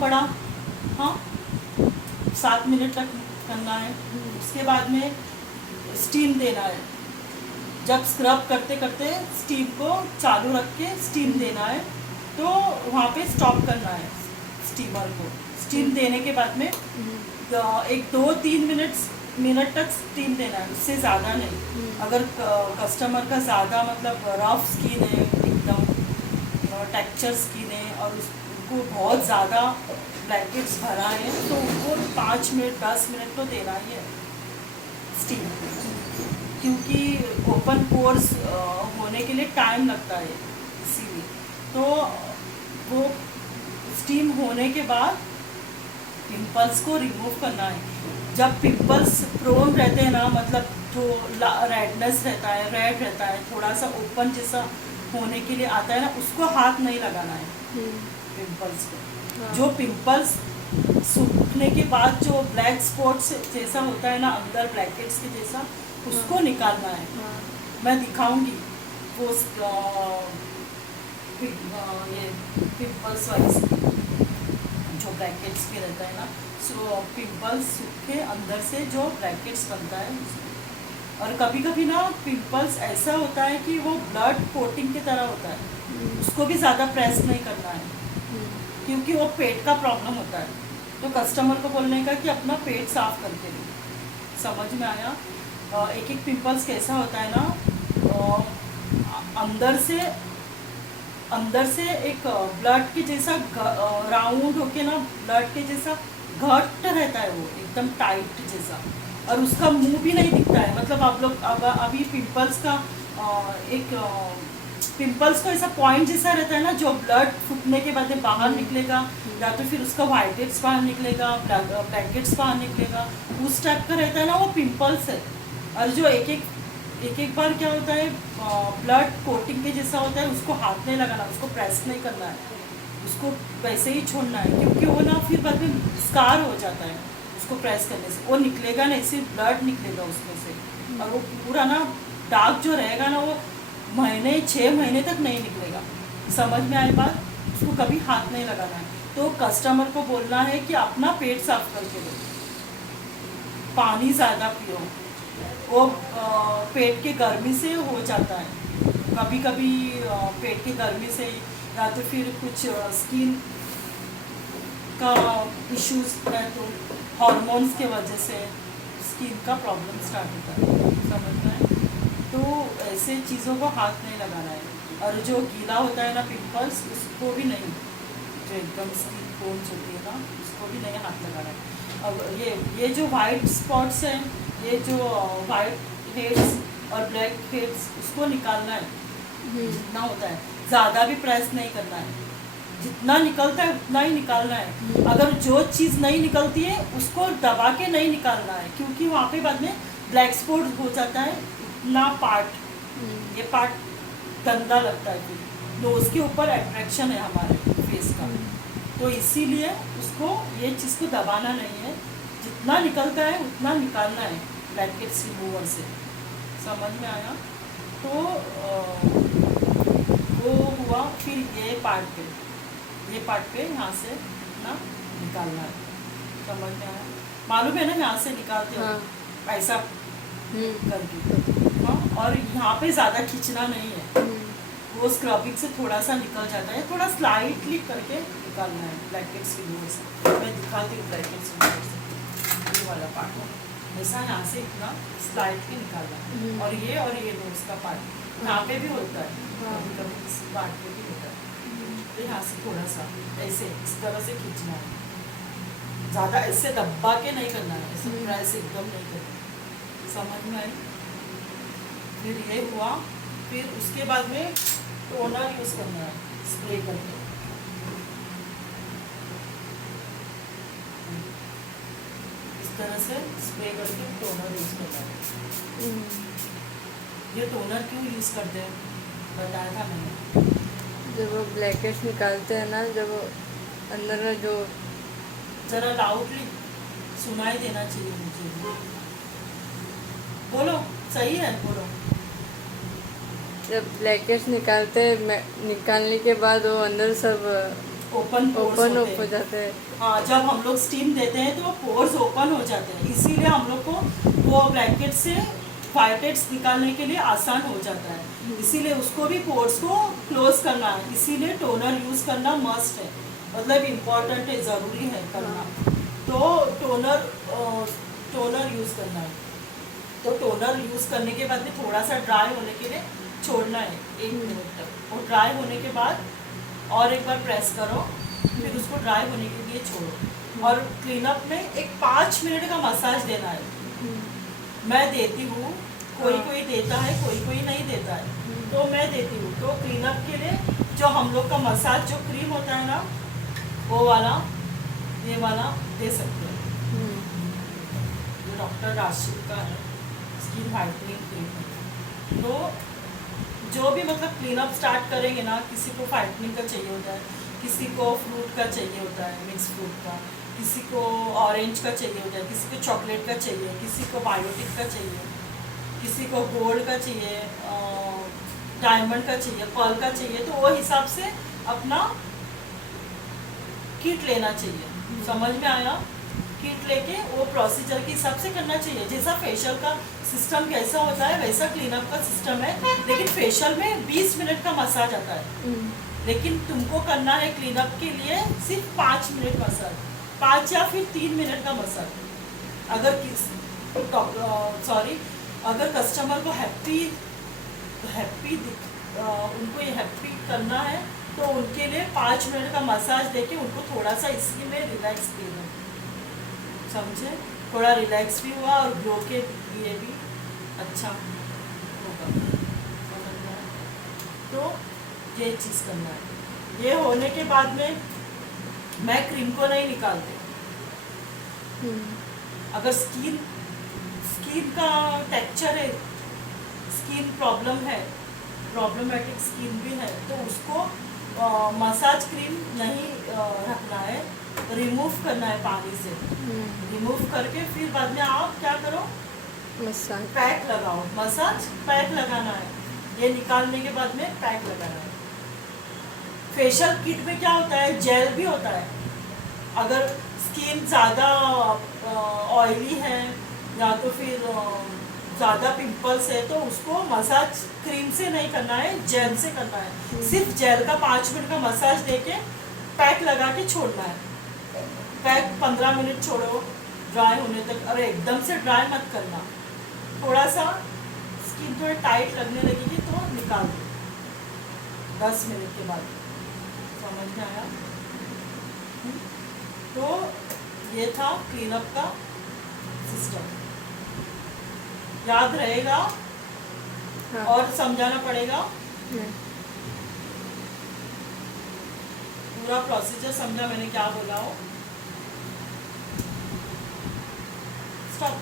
पड़ा। हाँ, 7 मिनट तक करना है। उसके बाद में स्टीम देना है। जब स्क्रब करते करते स्टीम को चालू रख के स्टीम देना है, तो वहाँ पे स्टॉप करना है स्टीमर को। स्टीम देने के बाद में एक 2-3 मिनट तक स्टीम देना है, उससे ज़्यादा नहीं। अगर कस्टमर का ज़्यादा मतलब रफ स्किन है, एकदम टेक्सचर स्किन है और उसको बहुत ज़्यादा ब्लैकेट्स भरा है, तो उनको 5 मिनट 10 मिनट तो देना ही है स्टीम, क्योंकि ओपन पोर्स होने के लिए टाइम लगता है इसीलिए। तो वो स्टीम होने के बाद पिंपल्स को रिमूव करना है। जब पिंपल्स प्रोन रहते हैं ना, मतलब जो रेडनेस रहता है, रेड रहता है, थोड़ा सा ओपन जैसा होने के लिए आता है ना, उसको हाथ नहीं लगाना है पिंपल्स को। जो पिंपल्स सूखने के बाद जो ब्लैक स्पॉट्स जैसा होता है ना अंदर ब्लैकेट्स के जैसा, उसको निकालना है। मैं दिखाऊंगी वो ये पिंपल्स वाइज जो ब्रैकेट्स के रहता है ना, सो पिंपल्स सूखे अंदर से जो ब्रैकेट्स बनता है उसमें। और कभी कभी ना पिंपल्स ऐसा होता है कि वो ब्लड कोटिंग की तरह होता है, उसको भी ज़्यादा प्रेस नहीं करना है, क्योंकि वो पेट का प्रॉब्लम होता है। तो कस्टमर को बोलने का कि अपना पेट साफ करके दो। समझ में आया? एक एक पिंपल्स कैसा होता है ना, अंदर से एक ब्लड के जैसा राउंड होके ना, ब्लड के जैसा घट रहता है, वो एकदम टाइट जैसा, और उसका मुंह भी नहीं दिखता है। मतलब आप लोग अभी पिंपल्स का एक पिंपल्स को ऐसा पॉइंट जैसा रहता है ना, जो ब्लड फूटने के बाद में बाहर निकलेगा, या तो फिर उसका व्हाइटेट्स बाहर निकलेगा, ब्लैकेट्स बाहर निकलेगा, उस टाइप का रहता है ना, वो पिंपल्स है। और जो एक एक बार क्या होता है, ब्लड कोटिंग के जैसा होता है, उसको हाथ नहीं लगाना, उसको प्रेस नहीं करना है, उसको वैसे ही छोड़ना है, क्योंकि वो ना फिर बाद में स्कार हो जाता है। उसको प्रेस करने से वो निकलेगा नहीं, सिर्फ ब्लड निकलेगा उसमें से, और वो पूरा ना दाग जो रहेगा ना, वो 6 महीने तक नहीं निकलेगा। समझ में आई बात? उसको कभी हाथ नहीं लगाना है। तो कस्टमर को बोलना है कि अपना पेट साफ करके दो, पानी ज़्यादा पियो। वो पेट के गर्मी से हो जाता है कभी कभी, पेट की गर्मी से, या तो फिर कुछ स्किन का इश्यूज है, तो हार्मोन्स के वजह से स्किन का प्रॉब्लम स्टार्ट होता है। समझ में आए? तो ऐसे चीज़ों को हाथ नहीं लगाना है। और जो गीला होता है ना पिंपल्स, उसको भी नहीं, जो एकदम स्किन बोन्स होती है ना, उसको भी नहीं हाथ लगाना है। अब ये जो वाइट स्पॉट्स हैं, ये जो वाइट हेड्स और ब्लैक हेड्स, उसको निकालना है जितना होता है। ज़्यादा भी प्रेस नहीं करना है, जितना निकलता है उतना ही निकालना है। अगर जो चीज़ नहीं निकलती है उसको दबा के नहीं निकालना है, क्योंकि वहाँ पे बाद में ब्लैक स्पॉट हो जाता है। इतना पार्ट, ये पार्ट गंदा लगता है, फिर नोज़ के ऊपर अट्रैक्शन है हमारे फेस का, तो इसीलिए उसको ये चीज़ को दबाना नहीं है, जितना निकलता है उतना निकालना है ब्लैकेट्स रिमूवर से। समझ में आया? तो वो हुआ। फिर ये पार्ट पे यहाँ से ना निकालना है। समझ में आया? मालूम है ना, यहाँ से निकालते हो ऐसा करके। हाँ, और यहाँ पे ज़्यादा खींचना नहीं है, वो स्क्रबिंग से थोड़ा सा निकल जाता है, थोड़ा स्लाइटली करके निकालना है ब्लैकेट्स रिमूवर से। मैं दिखाती हूँ ब्लैकेट्स रिमूवर से, ये वाला पार्ट ऐसा यहाँ से इतना स्लाइटली निकालना है। और ये नोज का पार्ट यहाँ पे भी होता है, कभी इस पार्ट पे भी होता है। तो यहाँ से थोड़ा सा ऐसे इस तरह से खींचना है, ज़्यादा ऐसे दबा के नहीं करना है, ऐसे प्रेस एकदम नहीं करना। समझ में आई? फिर ये हुआ। फिर उसके बाद में टोनर यूज़ करना है, स्प्रे करके। इस तरह से स्प्रे करके टोनर यूज़ करना है। ये टोनर क्यों यूज़ करते हैं बताया था मैंने। जब वो ब्लैकेट्स निकालते हैं ना, जब अंदर में जो, ज़रा लाउडली सुनाई देना चाहिए मुझे, बोलो, सही है, बोलो। जब ब्लैकेट्स निकालने के बाद वो अंदर सब ओपन पोर्स ओपन होते हो हैं। जाते हैं। हाँ, जब हम लोग स्टीम देते हैं तो वो पोर्स ओपन हो जाते हैं, इसीलिए हम लोग को वो ब्लैकेट से व्हाइटेड्स निकालने के लिए आसान हो जाता है। इसीलिए उसको भी पोर्स को क्लोज करना है, इसीलिए टोनर यूज़ करना मस्ट है, मतलब इम्पॉर्टेंट है, ज़रूरी है करना। तो टोनर यूज़ करना है। तो टोनर यूज़ करने के बाद में थोड़ा सा ड्राई होने के लिए छोड़ना है 1 मिनट तक। और ड्राई होने के बाद और एक बार प्रेस करो, फिर उसको ड्राई होने के लिए छोड़ो। और क्लीनअप में एक 5 मिनट का मसाज देना है। मैं देती हूँ, कोई कोई देता है, कोई कोई नहीं देता है, तो मैं देती हूँ। तो क्लीनअप के लिए जो हम लोग का मसाज जो क्रीम होता है ना, वो वाला, ये वाला दे सकते हैं। ये डॉक्टर राशिद का है, स्किन वाइटनिंग क्रीम है। तो जो भी मतलब क्लीनअप स्टार्ट करेंगे ना, किसी को वाइटनिंग का चाहिए होता है, किसी को फ्रूट का चाहिए होता है, मिक्स फ्रूट का, किसी को ऑरेंज का चाहिए होता है, किसी को चॉकलेट का चाहिए, किसी को बायोटिक का चाहिए, किसी को गोल्ड का चाहिए, डायमंड का चाहिए, पर्ल का चाहिए। तो वो हिसाब से अपना किट लेना चाहिए। समझ में आया? किट लेके वो प्रोसीजर के हिसाब से करना चाहिए। जैसा फेशियल का सिस्टम कैसा होता है वैसा क्लीनअप का सिस्टम है, लेकिन फेशियल में 20 मिनट का मसाज आता है, लेकिन तुमको करना है क्लीनअप के लिए सिर्फ 5 मिनट मसाज, 5 या फिर 3 मिनट का मसाज। अगर अगर कस्टमर को उनको ये हैप्पी करना है तो उनके लिए 5 मिनट का मसाज देके उनको थोड़ा सा इसी में रिलैक्स दे दो। समझे? थोड़ा रिलैक्स भी हुआ और ग्लो के लिए भी अच्छा होगा। समझ में आया? तो ये चीज़ करना है। ये होने के बाद में मैं क्रीम को नहीं निकालती। अगर स्किन का टेक्सचर है, स्किन प्रॉब्लमेटिक स्किन भी है, तो उसको मसाज क्रीम नहीं रखना है, रिमूव करना है पानी से। रिमूव करके फिर बाद में आप क्या करो, मसाज पैक लगाओ। मसाज पैक लगाना है, ये निकालने के बाद में पैक लगाना है। फेशियल किट में क्या होता है, जेल भी होता है। अगर स्किन ज़्यादा ऑयली है या तो फिर ज़्यादा पिंपल्स है, तो उसको मसाज क्रीम से नहीं करना है, जेल से करना है। सिर्फ जेल का 5 मिनट का मसाज देके पैक लगा के छोड़ना है। पैक 15 मिनट छोड़ो ड्राई होने तक। अरे एकदम से ड्राई मत करना, थोड़ा सा स्किन थोड़ी टाइट लगने लगेगी तो निकाल दो 10 मिनट के बाद। समझ में आया? तो ये था क्लीनअप का सिस्टम। याद रहेगा? हाँ। और समझाना पड़ेगा? पूरा प्रोसीजर समझा मैंने क्या बोला हो? स्टॉप।